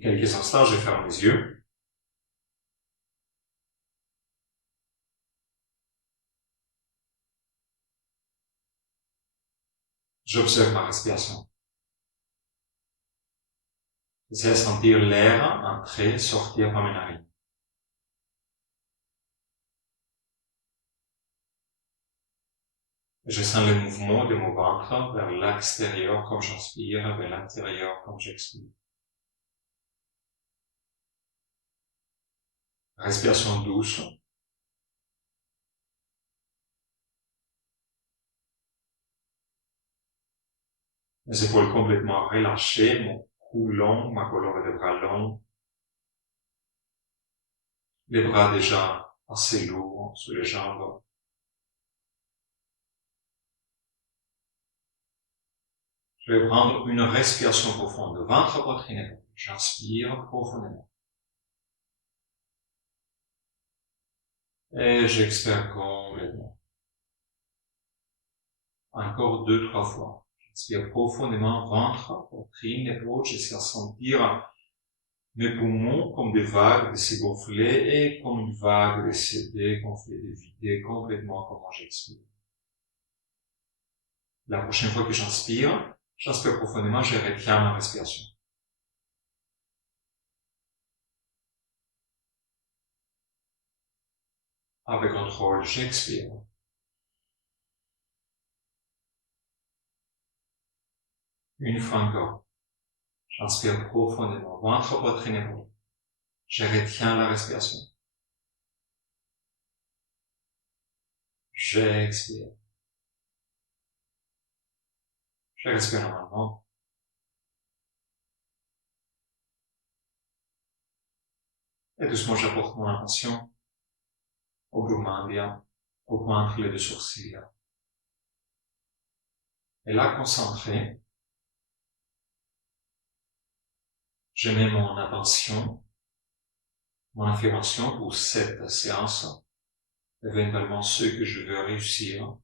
Quelques instants, je ferme les yeux. J'observe ma respiration. J'essaie de sentir l'air entrer, sortir par mes narines. Je sens le mouvement de mon ventre vers l'extérieur comme j'inspire, vers l'intérieur comme j'expire. Respiration douce. Les épaules complètement relâchées, mon cou long, ma colonne de bras long. Les bras déjà assez lourds sous les jambes. Je vais prendre une respiration profonde, ventre, poitrine. J'inspire profondément. Et j'expire complètement. Encore 2-3 fois. J'inspire profondément, ventre, poitrine, épaules. J'essaie de sentir mes poumons comme des vagues de se gonfler et comme une vague de se dégonfler, de vider complètement comment j'expire. La prochaine fois que j'inspire profondément, je retiens ma respiration. Avec contrôle, j'expire. Une fois encore. J'inspire profondément, ventre, poitrine, épaule. Je retiens la respiration. J'expire. Je respire normalement. Et doucement, j'apporte mon attention au Brahmandia, au point entre les deux sourcils. Et là, concentré, je mets mon attention, mon affirmation pour cette séance, éventuellement ce que je veux réussir.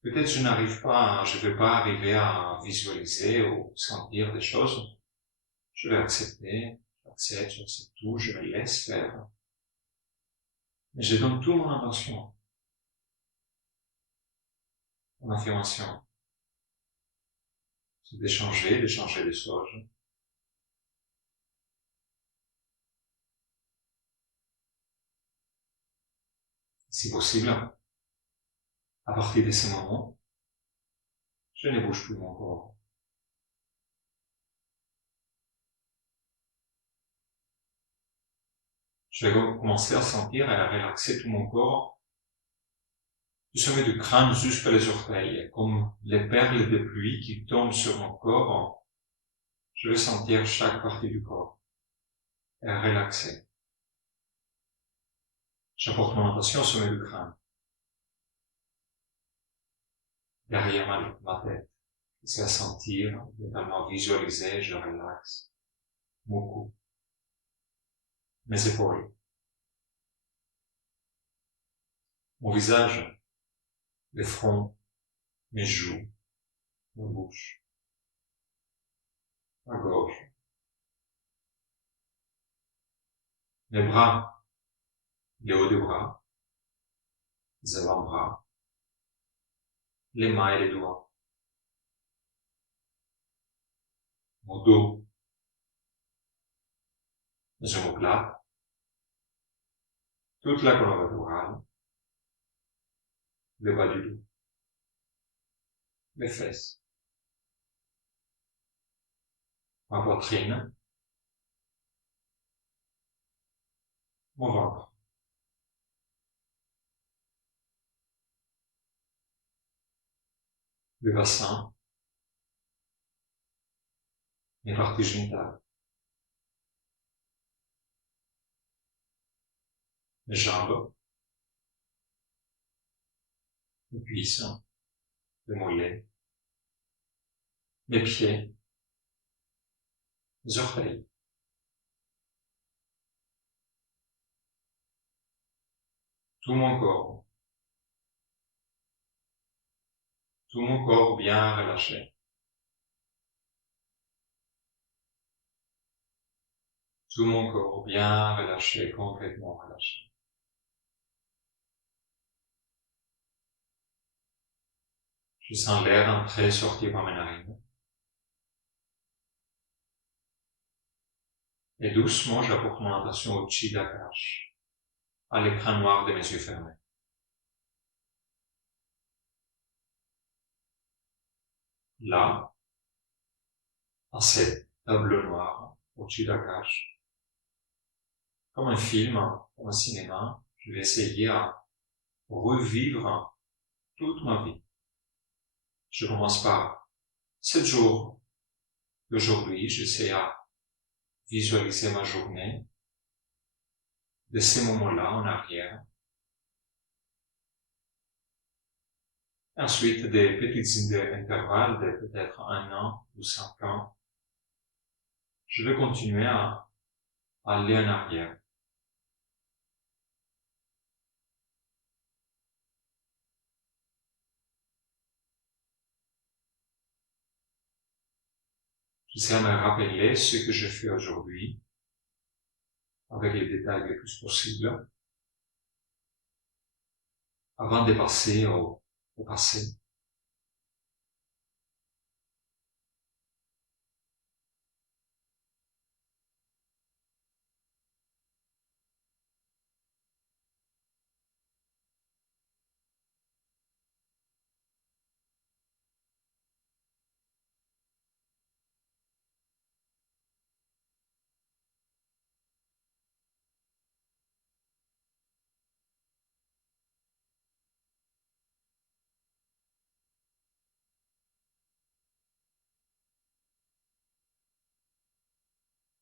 Peut-être je n'arrive pas, je ne vais pas arriver à visualiser ou sentir des choses. Je vais accepter, j'accepte tout, je me laisse faire. Mais je donne tout mon attention, mon affirmation. C'est d'échanger des choses. Si possible, à partir de ce moment, je ne bouge plus mon corps. Je vais commencer à sentir et à relaxer tout mon corps, du sommet du crâne jusqu'à les orteils, comme les perles de pluie qui tombent sur mon corps. Je vais sentir chaque partie du corps et relaxer. J'apporte mon attention au sommet du crâne, derrière ma tête. C'est à sentir, totalement visualiser, je relaxe mon cou, mes épaules, mon visage, le front, mes joues, ma bouche, ma gorge, mes bras, les hauts des bras, les avant-bras, les mains et les doigts, mon dos, les omoplates, toute la colonne vertébrale, le bas du dos, les fesses, ma poitrine, mon ventre, le bassin, mes parties génitales, mes jambes, mes cuisses, les mollets, mes pieds, mes orteils, tout mon corps bien relâché. Tout mon corps bien relâché, complètement relâché. Je sens l'air entrer et sortir par mes narines. Et doucement, j'apporte mon attention au chi d'Akash, à l'écran noir de mes yeux fermés. Là, à cette table noire, au chi d'Akash, comme un film, comme un cinéma, je vais essayer à revivre toute ma vie. Je commence par 7 jours. Aujourd'hui, j'essaie à visualiser ma journée de ces moments-là en arrière. Ensuite, des petits intervalles de peut-être 1 an ou 5 ans. Je vais continuer à aller en arrière. J'essaie de me rappeler ce que je fais aujourd'hui, avec les détails les plus possibles, avant de passer au passé.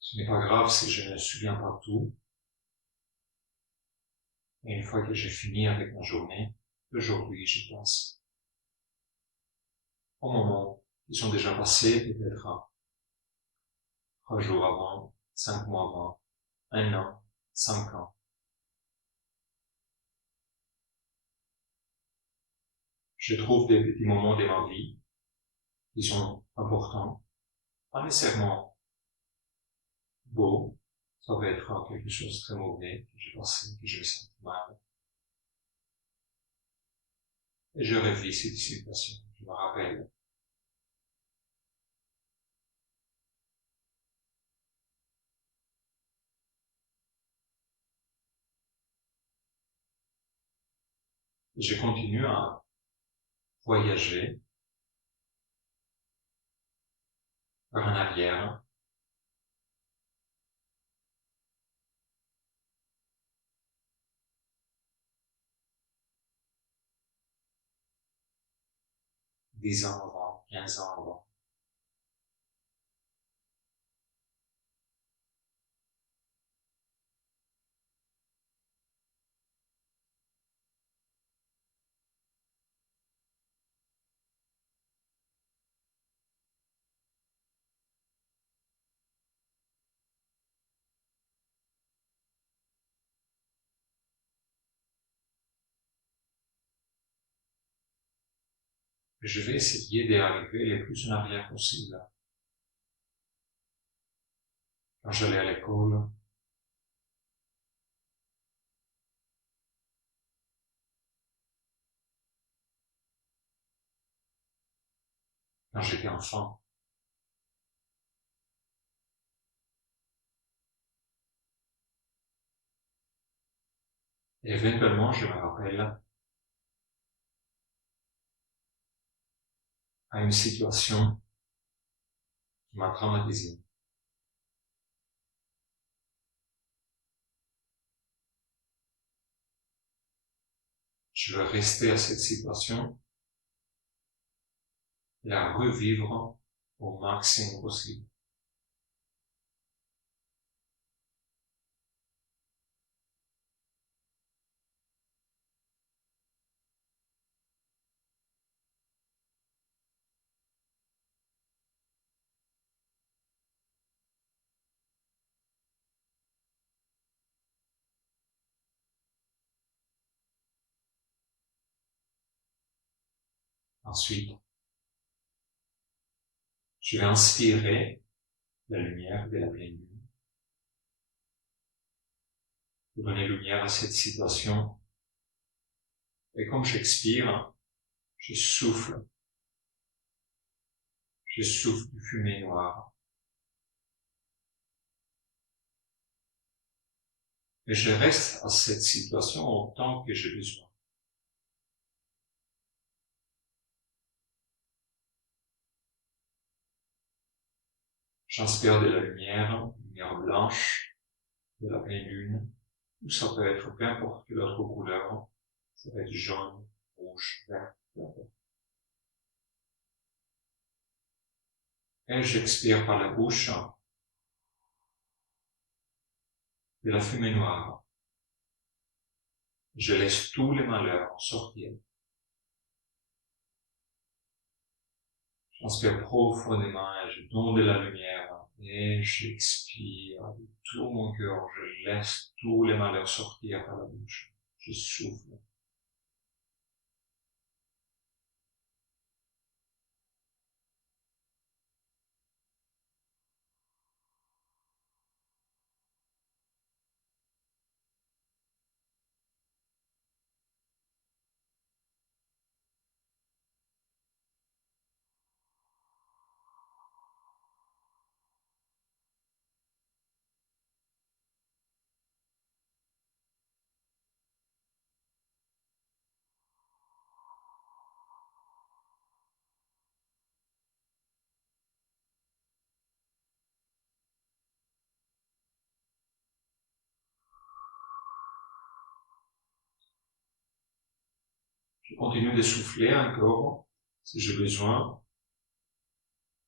Ce n'est pas grave si je ne me souviens pas tout. Et une fois que j'ai fini avec ma journée, aujourd'hui, je passe au moment qui sont déjà passés, peut-être 3 jours avant, 5 mois avant, 1 an, 5 ans. Je trouve des petits moments de ma vie qui sont importants, pas nécessairement beaux, ça va être quelque chose de très mauvais que j'ai passé, que je me sens mal. Et je revis cette situation, je me rappelle. Et je continue à voyager vers en arrière, 10 ans avant, 15 ans avant. Je vais essayer d'arriver le plus en arrière possible. Quand j'allais à l'école, quand j'étais enfant, et éventuellement, je me rappelle à une situation qui m'a traumatisé. Je veux rester à cette situation et la revivre au maximum possible. Ensuite, je vais inspirer la lumière de la pleine lune pour donner lumière à cette situation. Et comme j'expire, je souffle du fumée noire. Et je reste à cette situation autant que j'ai besoin. J'inspire de la lumière blanche, de la pleine lune, ou ça peut être peu importe quelle autre couleur, ça peut être jaune, rouge, vert, peu importe. Et j'expire par la bouche de la fumée noire. Je laisse tous les malheurs en sortir. J'inspire profondément et je donne de la lumière et j'expire de tout mon cœur. Je laisse tous les malheurs sortir par la bouche. Je souffle. Je continue de souffler encore, si j'ai besoin.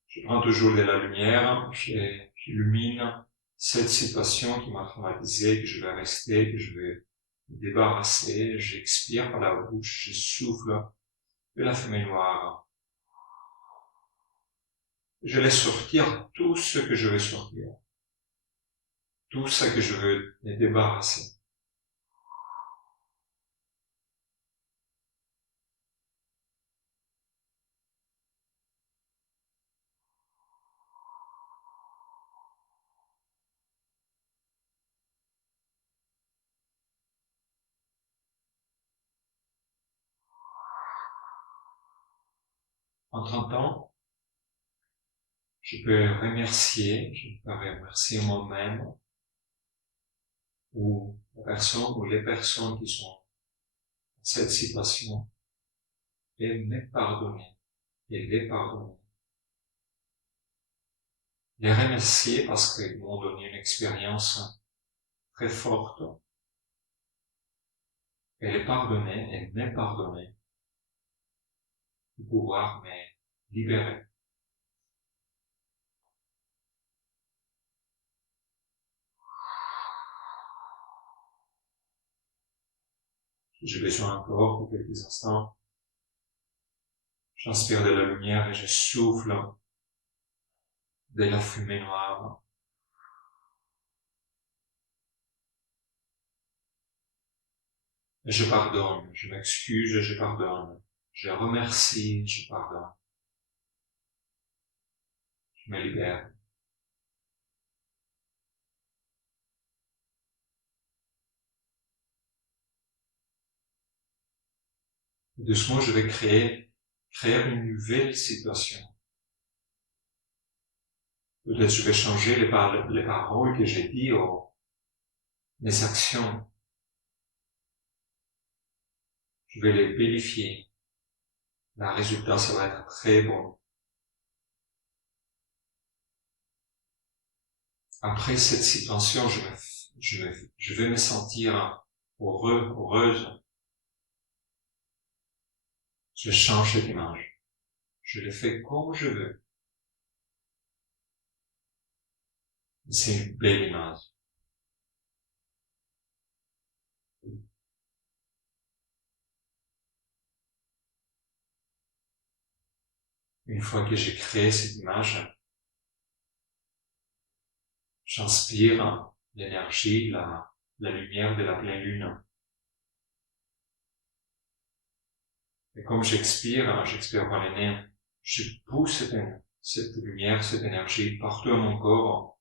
Je prends toujours de la lumière, j'illumine cette situation qui m'a traumatisé, que je vais rester, que je vais me débarrasser. J'expire par la bouche, je souffle de la fumée noire. Je laisse sortir tout ce que je veux sortir. Tout ce que je veux me débarrasser. Entre-temps, je peux remercier moi-même ou les personnes qui sont dans cette situation et me pardonner et les pardonner. Les remercier parce qu'ils m'ont donné une expérience très forte et les pardonner et me pardonner pour pouvoir me libérer. J'ai besoin encore pour quelques instants. J'inspire de la lumière et je souffle de la fumée noire. Et je pardonne, je m'excuse, je pardonne. Je remercie, je pardonne. Je me libère. Doucement, je vais créer une nouvelle situation. Peut-être je vais changer les paroles que j'ai dit ou les actions. Je vais les vérifier. Le résultat, ça va être très bon. Après cette situation, je vais me sentir heureux, heureuse. Je change cette image. Je le fais comme je veux. C'est une belle image. Une fois que j'ai créé cette image, j'inspire l'énergie, la lumière de la pleine lune. Et comme j'expire par les nez, je pousse cette lumière, cette énergie partout dans mon corps,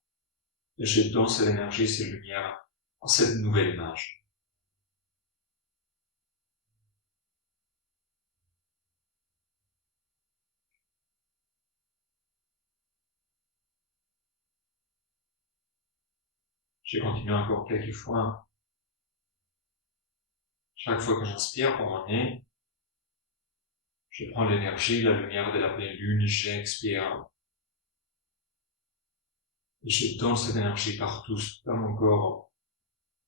et je donne cette énergie, cette lumière à cette nouvelle image. Je continue encore quelques fois. Chaque fois que j'inspire par mon nez, je prends l'énergie, la lumière de la pleine lune, j'expire. Et je donne cette énergie partout dans mon corps,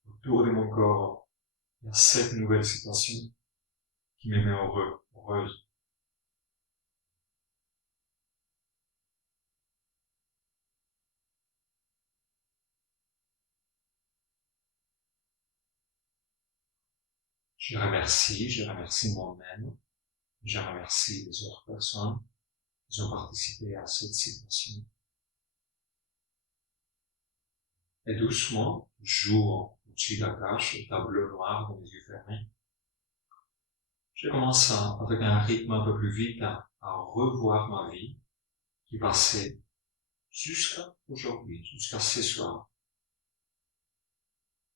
autour de mon corps. Il y a cette nouvelle situation qui me met heureux, heureuse. Je remercie moi-même, je remercie les autres personnes qui ont participé à cette situation. Et doucement, j'ouvre au-dessus de la cage, le tableau noir dans les yeux fermés. Je commence avec un rythme un peu plus vite à revoir ma vie qui passait jusqu'à aujourd'hui, jusqu'à ce soir.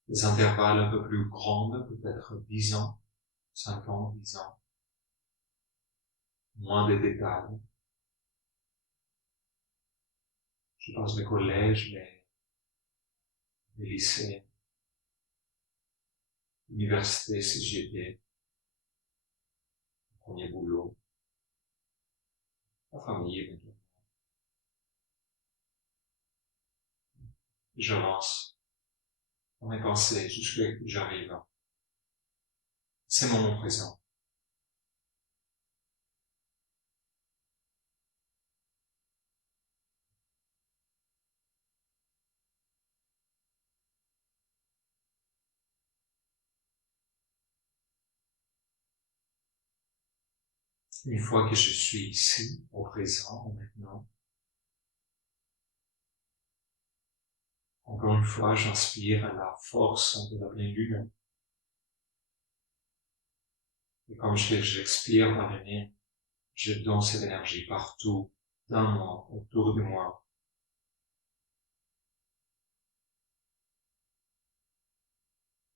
Des intervalles un peu plus grands, peut-être 10 ans, 5 ans, 10 ans. Moins de détails. Je passe les collèges, les lycées, l'université, CGT, le premier boulot, la famille, éventuellement. J'avance dans mes pensées jusqu'à ce que j'arrive à ces moments présents. Une fois que je suis ici, au présent, maintenant, encore une fois, j'inspire la force de la pleine lune. Et comme j'expire par le nez, je donne cette énergie partout, dans moi, autour de moi.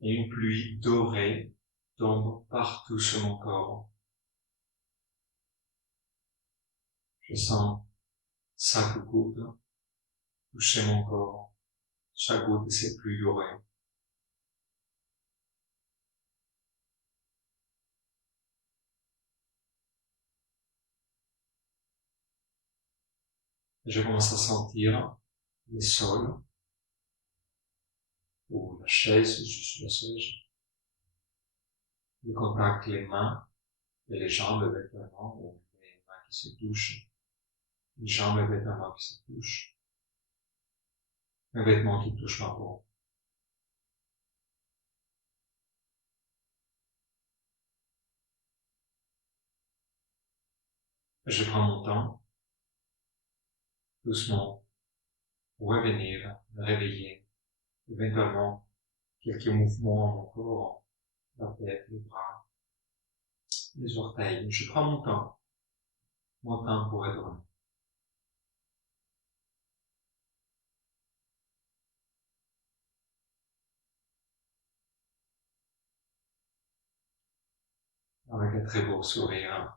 Et une pluie dorée tombe partout sur mon corps. Je sens chaque goutte toucher mon corps, chaque goutte de cette pluie dorée. Et je commence à sentir le sol, ou la chaise, je suis la chaise, le contact, les mains, et les jambes vêtements, ou les mains qui se touchent, les jambes et vêtements qui se touchent, les vêtements qui touchent ma peau. Et je prends mon temps, doucement, pour revenir, me réveiller, éventuellement, quelques mouvements à mon corps, la tête, les bras, les orteils. Je prends mon temps pour être avec un très beau sourire.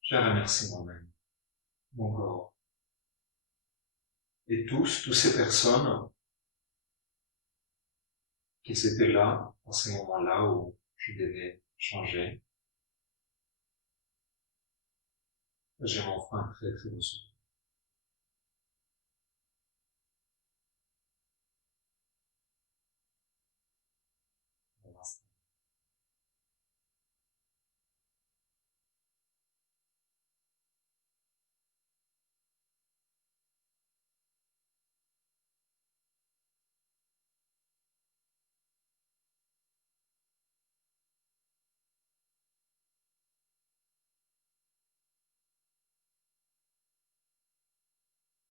Je remercie moi-même, mon corps. Et toutes ces personnes qui étaient là, à ce moment-là où je devais changer, j'ai enfin un très très beau sourire.